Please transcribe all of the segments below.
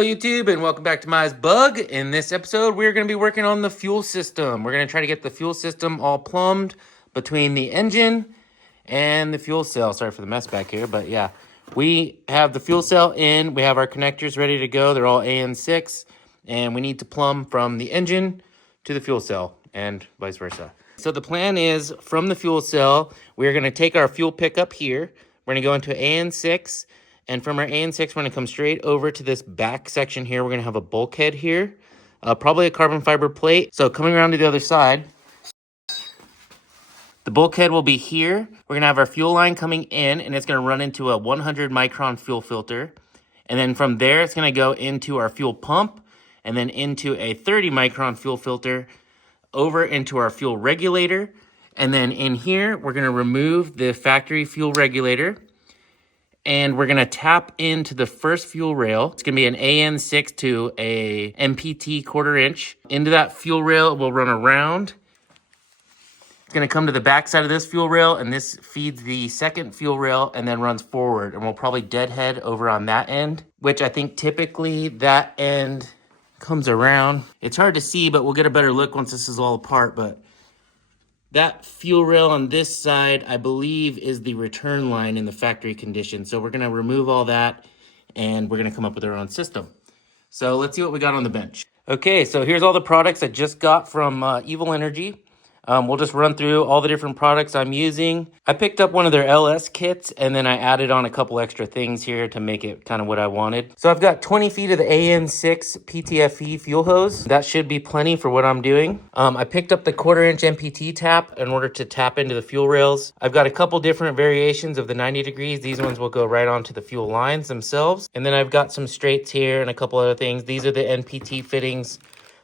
Hello YouTube and welcome back to MiahsBug. In this episode, we're going to be working on the fuel system. We're going to try to get the fuel system all plumbed between the engine and the fuel cell. Sorry for the mess back here, but yeah. We have the fuel cell in, we have our connectors ready to go. They're all AN6, and we need to plumb from the engine to the fuel cell and vice versa. So the plan is, from the fuel cell, we're going to take our fuel pickup here. We're going to go into AN6. And from our AN6, we're going to come straight over to this back section here. We're going to have a bulkhead here, probably a carbon fiber plate. So coming around to the other side, the bulkhead will be here. We're going to have our fuel line coming in, and it's going to run into a 100 micron fuel filter. And then from there, it's going to go into our fuel pump, and then into a 30 micron fuel filter, over into our fuel regulator. And then in here, we're going to remove the factory fuel regulator. And we're going to tap into the first fuel rail. It's going to be an AN6 to a MPT 1/4 inch. Into that fuel rail, we'll run around. It's going to come to the back side of this fuel rail, and this feeds the second fuel rail and then runs forward. And we'll probably deadhead over on that end, which I think typically that end comes around. It's hard to see, but we'll get a better look once this is all apart. But that fuel rail on this side, I believe, is the return line in the factory condition. So we're going to remove all that, and we're going to come up with our own system. So let's see what we got on the bench. Okay, so here's all the products I just got from Evil Energy. We'll just run through all the different products I'm using. I picked up one of their LS kits, and then I added on a couple extra things here to make it kind of what I wanted. So I've got 20 feet of the AN6 PTFE fuel hose. That should be plenty for what I'm doing. I picked up the 1/4 inch MPT tap in order to tap into the fuel rails. I've got a couple different variations of the 90 degrees. These ones will go right onto the fuel lines themselves. And then I've got some straights here and a couple other things. These are the NPT fittings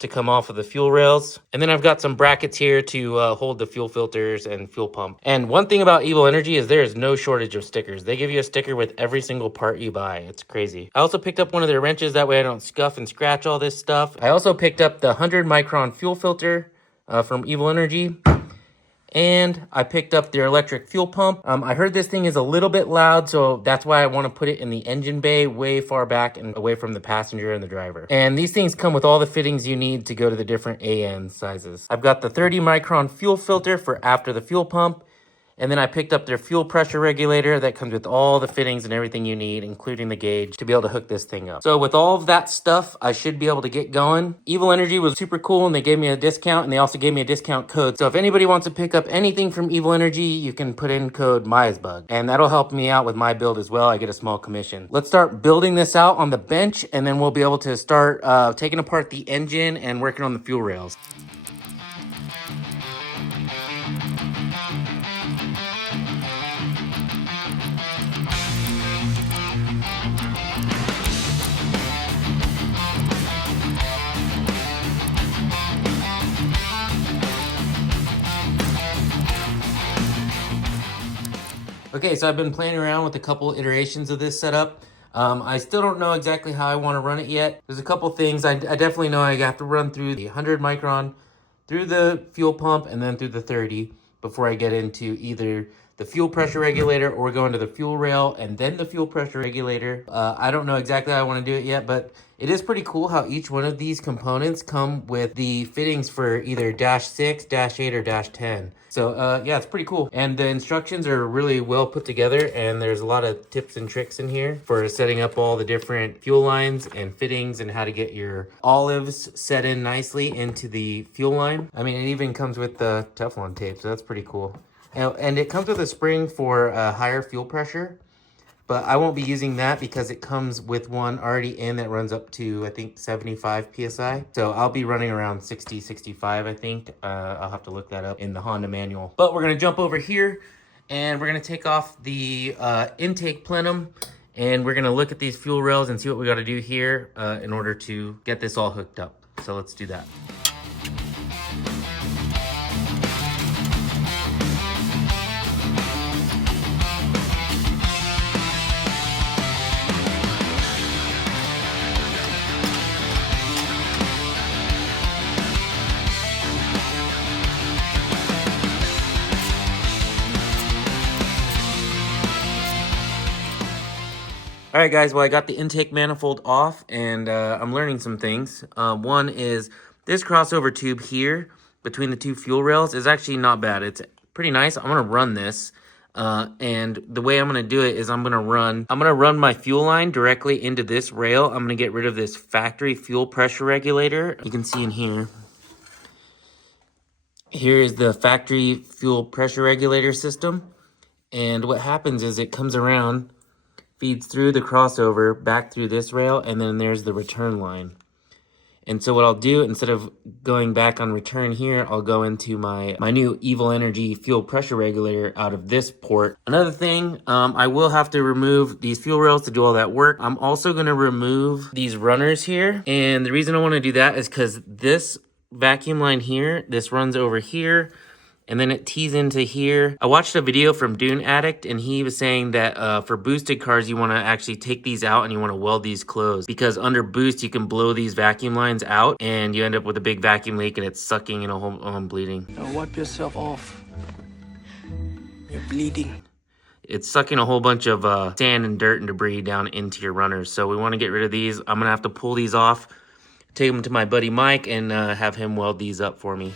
to come off of the fuel rails. And then I've got some brackets here to hold the fuel filters and fuel pump. And one thing about Evil Energy is there is no shortage of stickers. They give you a sticker with every single part you buy. It's crazy. I also picked up one of their wrenches. That way I don't scuff and scratch all this stuff. I also picked up the 100 micron fuel filter from Evil Energy. And I picked up their electric fuel pump. I heard this thing is a little bit loud, so that's why I want to put it in the engine bay way far back and away from the passenger and the driver. And these things come with all the fittings you need to go to the different AN sizes. I've got the 30 micron fuel filter for after the fuel pump. And then I picked up their fuel pressure regulator that comes with all the fittings and everything you need, including the gauge, to be able to hook this thing up. So with all of that stuff, I should be able to get going. Evil Energy was super cool, and they gave me a discount, and they also gave me a discount code. So if anybody wants to pick up anything from Evil Energy, you can put in code MiahsBug, and that'll help me out with my build as well. I get a small commission. Let's start building this out on the bench, and then we'll be able to start taking apart the engine and working on the fuel rails. Okay, so I've been playing around with a couple iterations of this setup. I still don't know exactly how I want to run it yet. There's a couple things. I definitely know I have to run through the 100 micron, through the fuel pump, and then through the 30 before I get into either the fuel pressure regulator or go into the fuel rail and then the fuel pressure regulator. I don't know exactly how I want to do it yet, but it is pretty cool how each one of these components come with the fittings for either -6, -8, or -10. So yeah, it's pretty cool. And the instructions are really well put together, and there's a lot of tips and tricks in here for setting up all the different fuel lines and fittings and how to get your olives set in nicely into the fuel line. I mean, it even comes with the Teflon tape, so that's pretty cool. And it comes with a spring for higher fuel pressure, but I won't be using that because it comes with one already in that runs up to, I think, 75 PSI. So I'll be running around 60, 65, I think. I'll have to look that up in the Honda manual. But we're going to jump over here, and we're going to take off the intake plenum, and we're going to look at these fuel rails and see what we got to do here in order to get this all hooked up. So let's do that. All right, guys, well, I got the intake manifold off, and I'm learning some things. One is this crossover tube here between the two fuel rails is actually not bad. It's pretty nice. I'm gonna run this, and the way I'm gonna do it is I'm gonna run my fuel line directly into this rail. I'm gonna get rid of this factory fuel pressure regulator. You can see in here. Here is the factory fuel pressure regulator system, and what happens is it comes around, feeds through the crossover, back through this rail, and then there's the return line. And so what I'll do, instead of going back on return here, I'll go into my new Evil Energy fuel pressure regulator out of this port. Another thing, I will have to remove these fuel rails to do all that work. I'm also gonna remove these runners here. And the reason I wanna do that is because this vacuum line here, this runs over here, and then it tees into here. I watched a video from Dune Addict, and he was saying that for boosted cars, you want to actually take these out and you want to weld these closed, because under boost, you can blow these vacuum lines out and you end up with a big vacuum leak and it's sucking and I'm bleeding. Now wipe yourself off. You're bleeding. It's sucking a whole bunch of sand and dirt and debris down into your runners. So we want to get rid of these. I'm gonna have to pull these off, take them to my buddy Mike, and have him weld these up for me.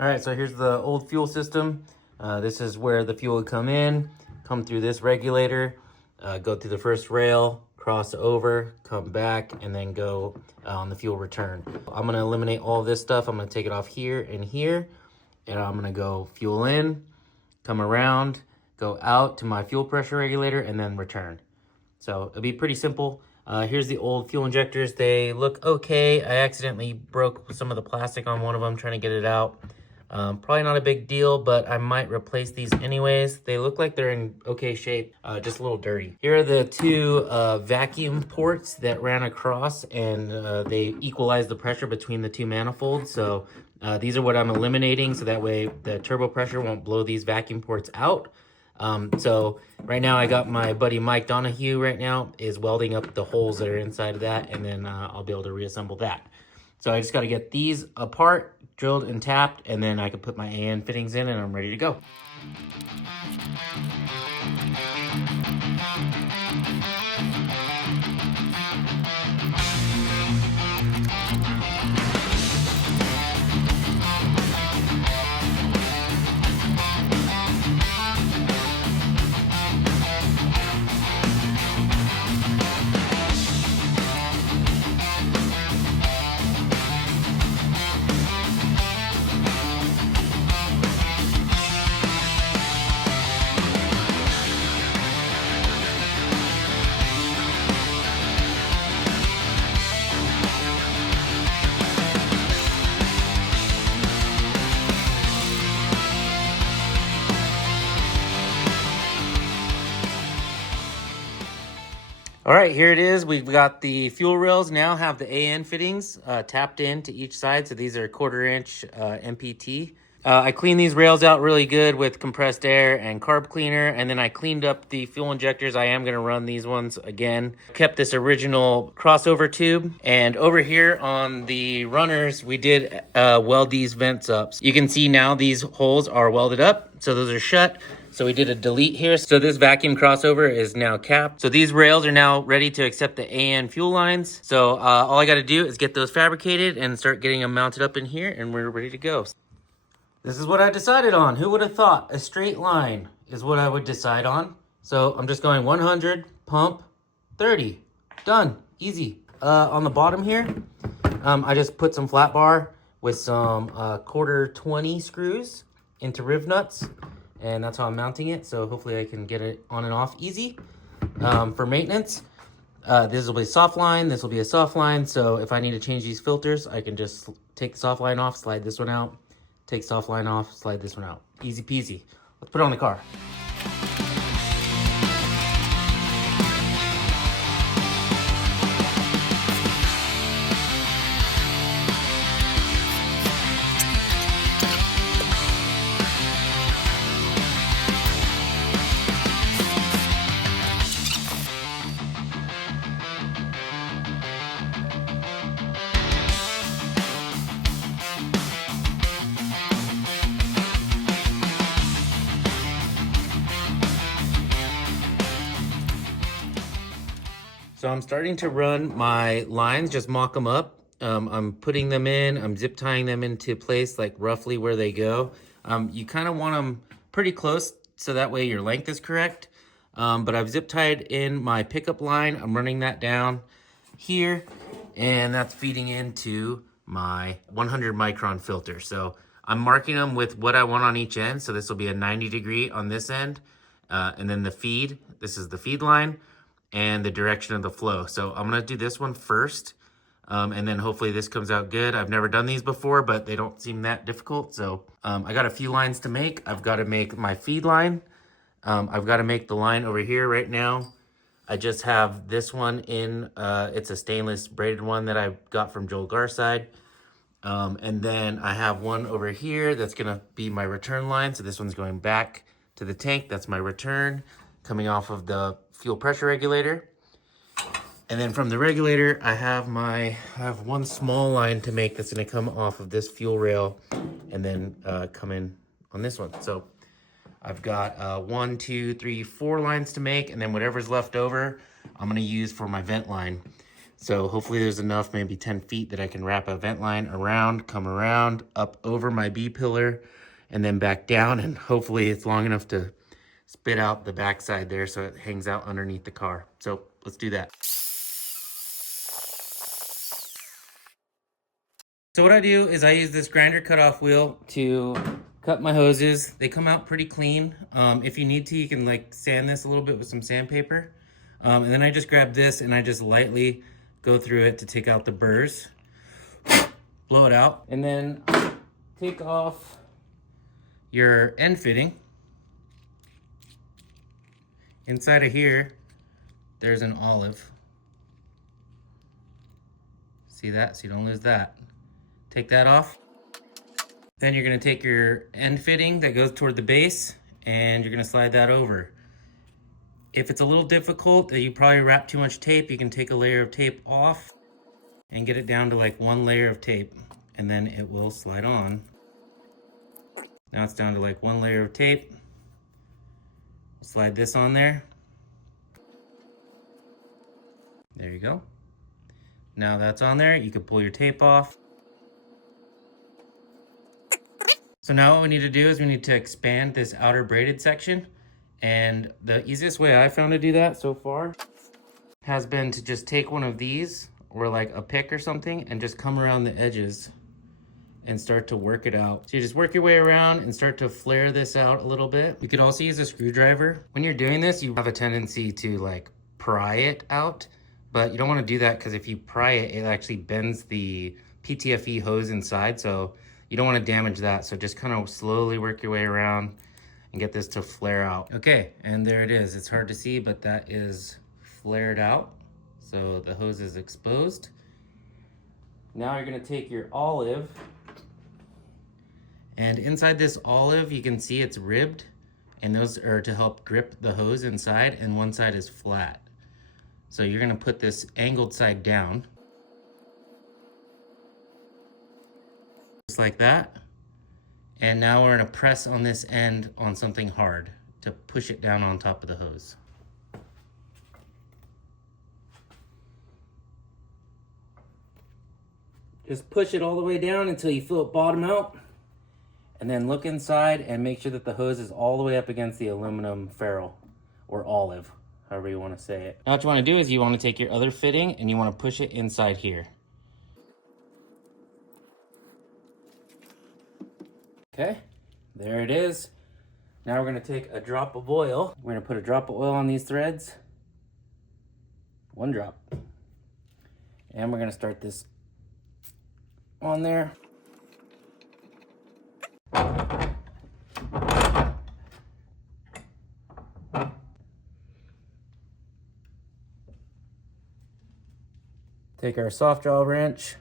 All right, so here's the old fuel system. This is where the fuel would come through this regulator, go through the first rail, cross over, come back, and then go on the fuel return. I'm gonna eliminate all this stuff. I'm gonna take it off here and here, and I'm gonna go fuel in, come around, go out to my fuel pressure regulator, and then return. So it'll be pretty simple. Here's the old fuel injectors. They look okay. I accidentally broke some of the plastic on one of them trying to get it out. Probably not a big deal, but I might replace these anyways. They look like they're in okay shape, just a little dirty. Here are the two vacuum ports that ran across, and they equalize the pressure between the two manifolds. So these are what I'm eliminating, so that way the turbo pressure won't blow these vacuum ports out. So right now I got my buddy Mike Donahue right now is welding up the holes that are inside of that, and then I'll be able to reassemble that. So I just got to get these apart, drilled and tapped, and then I can put my AN fittings in and I'm ready to go. All right, here it is. We've got the fuel rails now have the AN fittings tapped into each side. So these are 1/4 inch MPT. I cleaned these rails out really good with compressed air and carb cleaner, and then I cleaned up the fuel injectors. I am going to run these ones again. Kept this original crossover tube, and over here on the runners, we did weld these vents up. You can see now these holes are welded up, so those are shut. So we did a delete here. So this vacuum crossover is now capped. So these rails are now ready to accept the AN fuel lines. So all I got to do is get those fabricated and start getting them mounted up in here, and we're ready to go. This is what I decided on. Who would have thought a straight line is what I would decide on? So I'm just going 100, pump, 30. Done. Easy. On the bottom here, I just put some flat bar with some 1/4 20 screws into riv nuts. And that's how I'm mounting it. So hopefully I can get it on and off easy. For maintenance, this will be a soft line. This will be a soft line. So if I need to change these filters, I can just take the soft line off, slide this one out. Take soft line off, slide this one out. Easy peasy. Let's put it on the car. So I'm starting to run my lines, just mock them up. I'm putting them in, I'm zip tying them into place like roughly where they go. You kind of want them pretty close so that way your length is correct. But I've zip tied in my pickup line. I'm running that down here and that's feeding into my 100 micron filter. So I'm marking them with what I want on each end. So this will be a 90 degree on this end. And then the feed, this is the feed line and the direction of the flow. So I'm gonna do this one first, and then hopefully this comes out good. I've never done these before, but they don't seem that difficult. So I got a few lines to make. I've gotta make my feed line. I've gotta make the line over here right now. I just have this one in, it's a stainless braided one that I got from Joel Garside. And then I have one over here that's gonna be my return line. So this one's going back to the tank. That's my return coming off of the fuel pressure regulator. And then from the regulator, I have one small line to make that's gonna come off of this fuel rail and then come in on this one. So I've got 1, 2, 3, 4 lines to make, and then whatever's left over, I'm gonna use for my vent line. So hopefully there's enough, maybe 10 feet that I can wrap a vent line around, come around, up over my B-pillar, and then back down, and hopefully it's long enough to spit out the backside there so it hangs out underneath the car. So let's do that. So what I do is I use this grinder cutoff wheel to cut my hoses. They come out pretty clean. If you need to, you can like sand this a little bit with some sandpaper. And then I just grab this and I just lightly go through it to take out the burrs. Blow it out. And then take off your end fitting. Inside of here, there's an olive. See that? So you don't lose that. Take that off. Then you're gonna take your end fitting that goes toward the base and you're gonna slide that over. If it's a little difficult, that you probably wrap too much tape, you can take a layer of tape off and get it down to like 1 layer of tape and then it will slide on. Now it's down to like 1 layer of tape. Slide this on there. There you go. Now that's on there, you can pull your tape off. So now what we need to do is we need to expand this outer braided section. And the easiest way I found to do that so far has been to just take one of these or like a pick or something and just come around the edges and start to work it out. So you just work your way around and start to flare this out a little bit. You could also use a screwdriver. When you're doing this, you have a tendency to like pry it out, but you don't want to do that because if you pry it, it actually bends the PTFE hose inside. So you don't want to damage that. So just kind of slowly work your way around and get this to flare out. Okay, and there it is. It's hard to see, but that is flared out. So the hose is exposed. Now you're gonna take your olive, and inside this olive, you can see it's ribbed, and those are to help grip the hose inside, and one side is flat. So you're gonna put this angled side down. Just like that. And now we're gonna press on this end on something hard to push it down on top of the hose. Just push it all the way down until you feel it bottom out. And then look inside and make sure that the hose is all the way up against the aluminum ferrule or olive, however you wanna say it. Now what you wanna do is you wanna take your other fitting and you wanna push it inside here. Okay, there it is. Now we're gonna take a drop of oil. We're gonna put a drop of oil on these threads. 1 drop. And we're gonna start this on there. Take our soft jaw wrench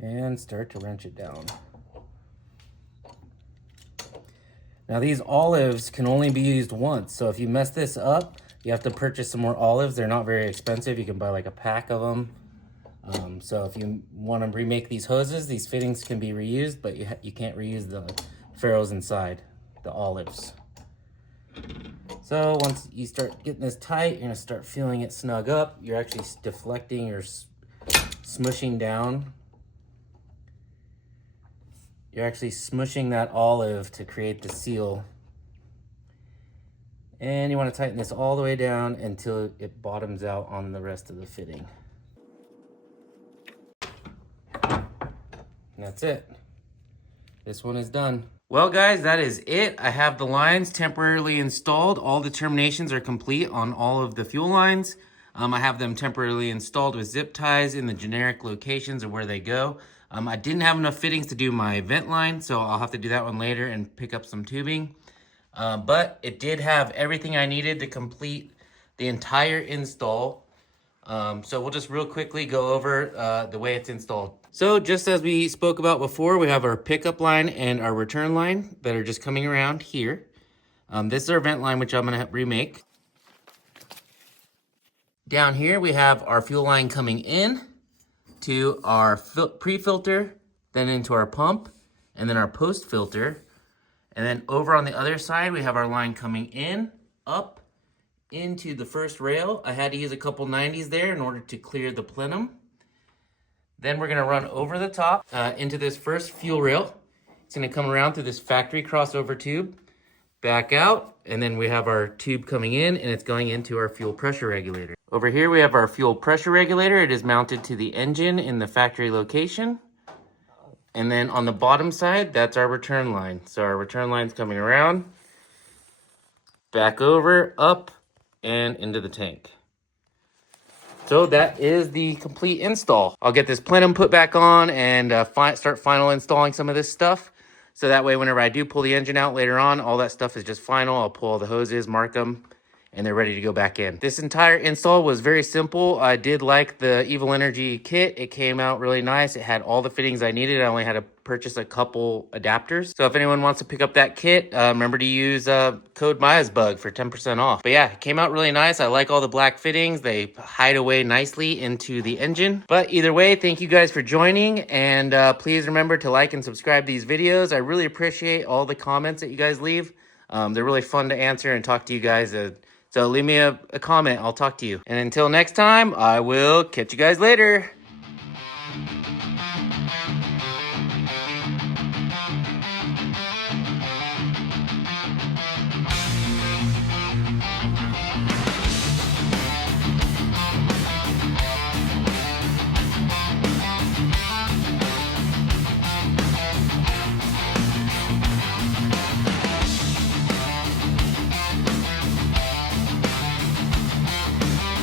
and start to wrench it down. Now these olives can only be used once, so if you mess this up, you have to purchase some more olives. They're not very expensive. You can buy like a pack of them. So if you want to remake these hoses, these fittings can be reused, but you can't reuse the ferrules inside, the olives. So once you start getting this tight, you're going to start feeling it snug up. You're actually deflecting or smushing down. You're actually smushing that olive to create the seal. And you want to tighten this all the way down until it bottoms out on the rest of the fitting. And that's it. This one is done. Well guys, that is it. I have the lines temporarily installed. All the terminations are complete on all of the fuel lines. I have them temporarily installed with zip ties in the generic locations of where they go. I didn't have enough fittings to do my vent line, so I'll have to do that one later and pick up some tubing. But it did have everything I needed to complete the entire install. So we'll just real quickly go over the way it's installed. So just as we spoke about before, we have our pickup line and our return line that are just coming around here. This is our vent line, which I'm going to remake. Down here, we have our fuel line coming in to our pre-filter, then into our pump, and then our post-filter. And then over on the other side, we have our line coming in, up, into the first rail. I had to use a couple 90s there in order to clear the plenum. Then we're gonna run over the top into this first fuel rail. It's gonna come around through this factory crossover tube, back out, and then we have our tube coming in and it's going into our fuel pressure regulator. Over here we have our fuel pressure regulator. It is mounted to the engine in the factory location. And then on the bottom side, that's our return line. So our return line's coming around, back over, up, and into the tank. So that is the complete install. I'll get this plenum put back on and start final installing some of this stuff. So that way, whenever I do pull the engine out later on, all that stuff is just final. I'll pull all the hoses, mark them, and they're ready to go back in. This entire install was very simple. I did like the Evil Energy kit. It came out really nice. It had all the fittings I needed. I only had to purchase a couple adapters. So if anyone wants to pick up that kit, remember to use code MiahsBug for 10% off. But yeah, it came out really nice. I like all the black fittings. They hide away nicely into the engine. But either way, thank you guys for joining. And please remember to like and subscribe these videos. I really appreciate all the comments that you guys leave. They're really fun to answer and talk to you guys. So leave me a comment. I'll talk to you. And until next time, I will catch you guys later.